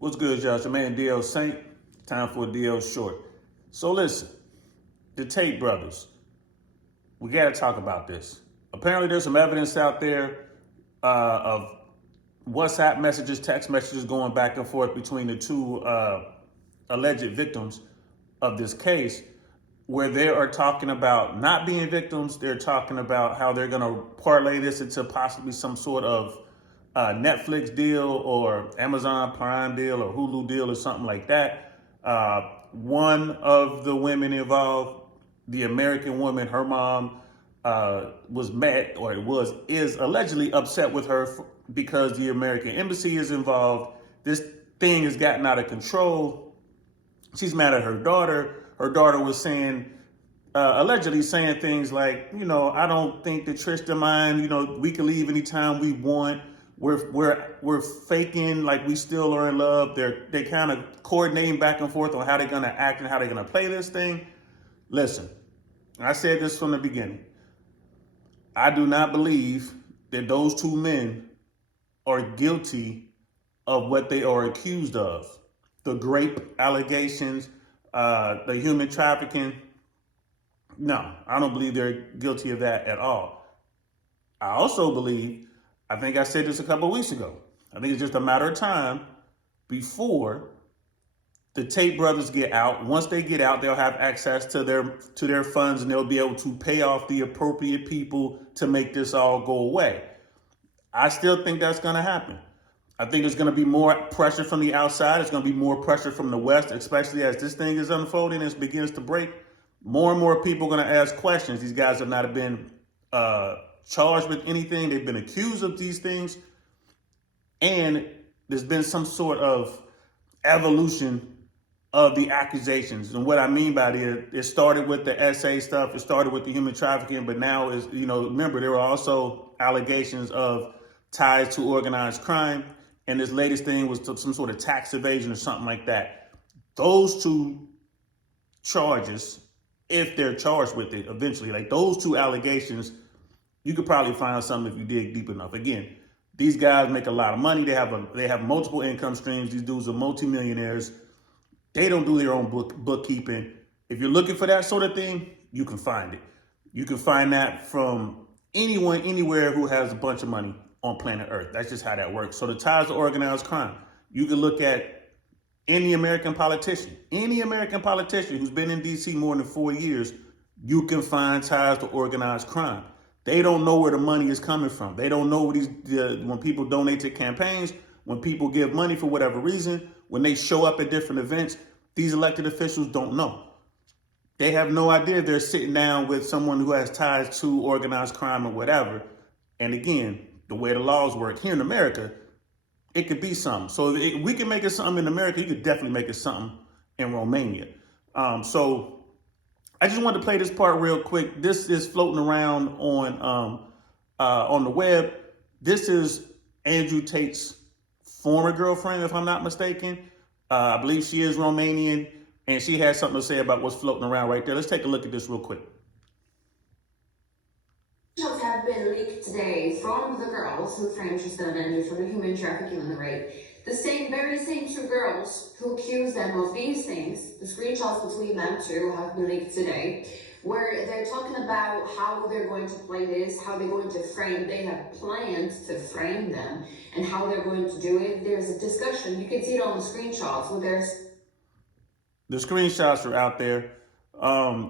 What's good, y'all? It's your man DL Saint. Time for a DL short. So listen, the Tate brothers. We got to talk about this. Apparently, there's some evidence out there of WhatsApp messages, text messages going back and forth between the two alleged victims of this case, where they are talking about not being victims. They're talking about how they're going to parlay this into possibly some sort of Netflix deal or Amazon Prime deal or Hulu deal or something like that. One of the women involved, the American woman, her mom was mad, or is allegedly upset with her because the American embassy is involved. This thing has gotten out of control. She's mad at her daughter. Her daughter was saying, allegedly saying things like, I don't think that Trish and mine, we can leave anytime we want. We're faking like we still are in love. They kind of coordinating back and forth on how they're gonna act and how they're gonna play this thing. Listen, I said this from the beginning. I do not believe that those two men are guilty of what they are accused of. The grape allegations, the human trafficking. No, I don't believe they're guilty of that at all. I also believe, I think I said this a couple of weeks ago, I think it's just a matter of time before the Tate brothers get out. Once they get out, they'll have access to their funds, and they'll be able to pay off the appropriate people to make this all go away. I still think that's going to happen. I think there's going to be more pressure from the outside. It's going to be more pressure from the West, especially as this thing is unfolding and it begins to break. More and more people are going to ask questions. These guys have not been charged with anything. They've been accused of these things. And there's been some sort of evolution of the accusations. And what I mean by it started with the SA stuff. It started with the human trafficking. But now is, remember, there were also allegations of ties to organized crime. And this latest thing was some sort of tax evasion or something like that. Those two charges, if they're charged with it eventually, like those two allegations, you could probably find something if you dig deep enough. Again, these guys make a lot of money. They have multiple income streams. These dudes are multimillionaires. They don't do their own bookkeeping. If you're looking for that sort of thing, you can find it. You can find that from anyone, anywhere who has a bunch of money on planet Earth. That's just how that works. So the ties to organized crime, you can look at any American politician who's been in DC more than 4 years, you can find ties to organized crime. They don't know where the money is coming from. They don't know when people donate to campaigns, when people give money for whatever reason, when they show up at different events, these elected officials don't know. They have no idea they're sitting down with someone who has ties to organized crime or whatever. And again, the way the laws work here in America, it could be something. So if we can make it something in America, you could definitely make it something in Romania. So I just wanted to play this part real quick. This is floating around on the web. This is Andrew Tate's former girlfriend, if I'm not mistaken. I believe she is Romanian, and she has something to say about what's floating around right there. Let's take a look at this real quick. Details have been leaked today from the girls who framed Tristan and Andrew for the human trafficking and the rape. The very same two girls who accused them of these things, the screenshots between them two have been leaked today, where they're talking about how they're going to play this, how they're going to frame, they have planned to frame them, and how they're going to do it. There's a discussion, you can see it on the screenshots, where the screenshots are out there.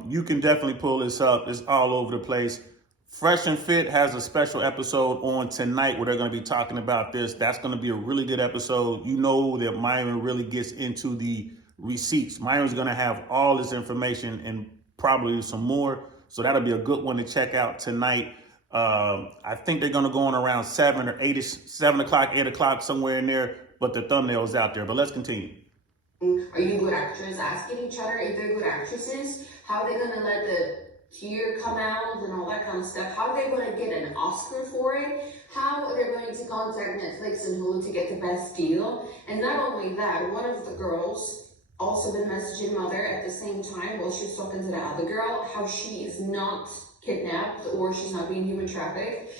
You can definitely pull this up. It's all over the place. Fresh and Fit has a special episode on tonight where they're going to be talking about this. That's going to be a really good episode. You know that Myron really gets into the receipts. Myron's going to have all this information and probably some more. So that'll be a good one to check out tonight. I think they're going to go on around 7 or 8, 7 o'clock, 8 o'clock, somewhere in there. But the thumbnail's out there. But let's continue. Are you good actors? Asking each other if they're good actresses. How are they going to let the tear come out and all that kind of stuff? How are they going to get an Oscar for it? How are they going to contact Netflix and Hulu to get the best deal? And not only that, one of the girls also been messaging mother at the same time while she's talking to the other girl, how she is not kidnapped or she's not being human trafficked.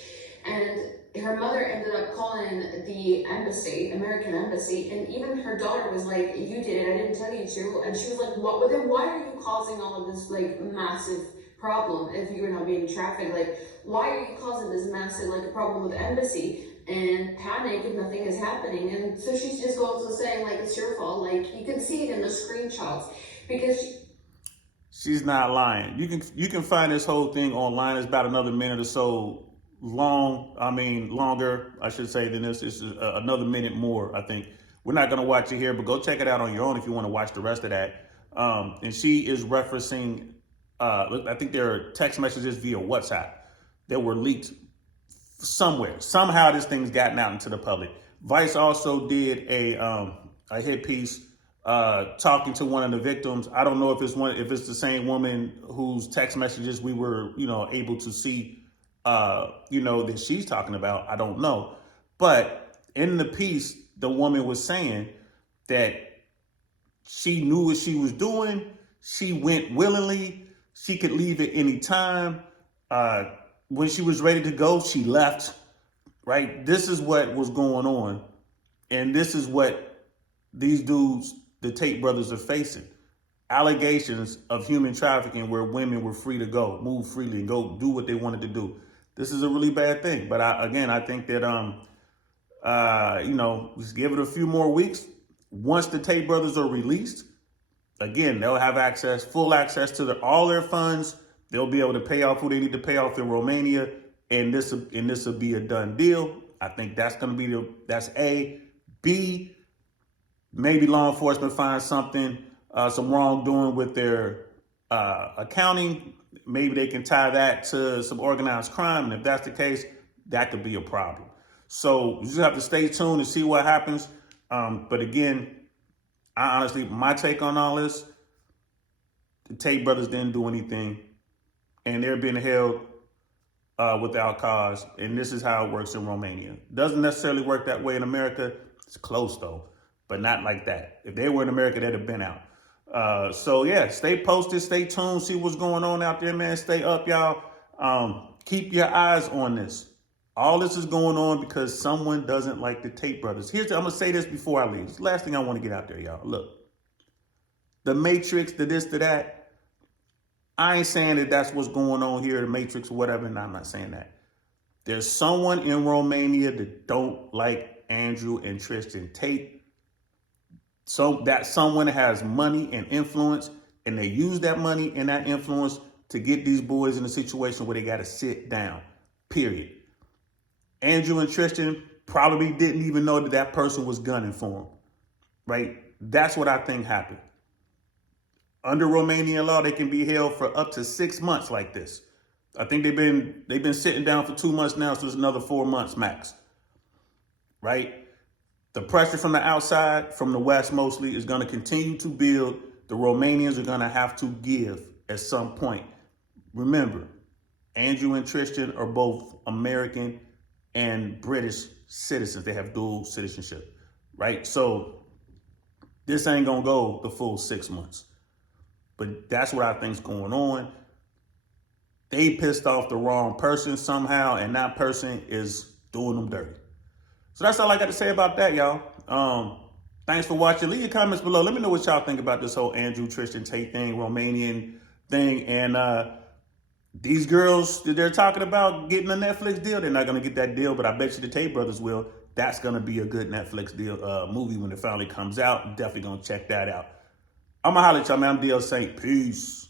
And her mother ended up calling the embassy, American embassy, and even her daughter was like, "You did it, I didn't tell you to." And she was like, "What? Well, then why are you causing all of this like massive problem if you're not being trafficked? Like, why are you causing this massive like problem with the embassy?" And panic if nothing is happening. And so she just goes to saying like, "It's your fault." Like you can see it in the screenshots because she's not lying. You can find this whole thing online. It's about another minute or so long. I mean, longer, I should say, than this. It's another minute more, I think. We're not going to watch it here, but go check it out on your own if you want to watch the rest of that. And she is referencing, I think there are text messages via WhatsApp that were leaked somewhere. Somehow this thing's gotten out into the public. Vice also did a hit piece talking to one of the victims. I don't know if it's the same woman whose text messages we were, able to see, that she's talking about. I don't know. But in the piece, the woman was saying that she knew what she was doing. She went willingly. She could leave at any time. When she was ready to go, she left, right? This is what was going on. And this is what these dudes, the Tate brothers, are facing. Allegations of human trafficking where women were free to go, move freely, and go do what they wanted to do. This is a really bad thing. But I think that, just give it a few more weeks. Once the Tate brothers are released, again, they'll have full access to all their funds. They'll be able to pay off who they need to pay off in Romania, and this will be a done deal. I think that's going to be that's A. B, maybe law enforcement finds something, some wrongdoing with their accounting. Maybe they can tie that to some organized crime, and if that's the case, that could be a problem. So you just have to stay tuned and see what happens. But again, my take on all this, the Tate brothers didn't do anything, and they're being held without cause. And this is how it works in Romania. Doesn't necessarily work that way in America. It's close though, but not like that. If they were in America, they'd have been out. So yeah, stay posted, stay tuned, see what's going on out there, man. Stay up, y'all. Keep your eyes on this. All this is going on because someone doesn't like the Tate brothers. I'm going to say this before I leave. It's the last thing I want to get out there, y'all. Look, the Matrix, the this, the that. I ain't saying that that's what's going on here, the Matrix or whatever. No, I'm not saying that. There's someone in Romania that don't like Andrew and Tristan Tate. So that someone has money and influence, and they use that money and that influence to get these boys in a situation where they got to sit down, period. Andrew and Tristan probably didn't even know that person was gunning for them, right? That's what I think happened. Under Romanian law, they can be held for up to 6 months like this. I think they've been sitting down for 2 months now, so it's another 4 months max, right? The pressure from the outside, from the West mostly, is going to continue to build. The Romanians are going to have to give at some point. Remember, Andrew and Tristan are both American and British citizens. They have dual citizenship, right? So this ain't going to go the full 6 months. But that's what I think's going on. They pissed off the wrong person somehow, and that person is doing them dirty. So that's all I got to say about that, y'all. Thanks for watching. Leave your comments below. Let me know what y'all think about this whole Andrew, Tristan Tate thing, Romanian thing. And these girls that they're talking about getting a Netflix deal, they're not going to get that deal, but I bet you the Tate brothers will. That's going to be a good Netflix deal movie when it finally comes out. I'm definitely going to check that out. I'm going to holler at y'all, man. I'm DL Saint. Peace.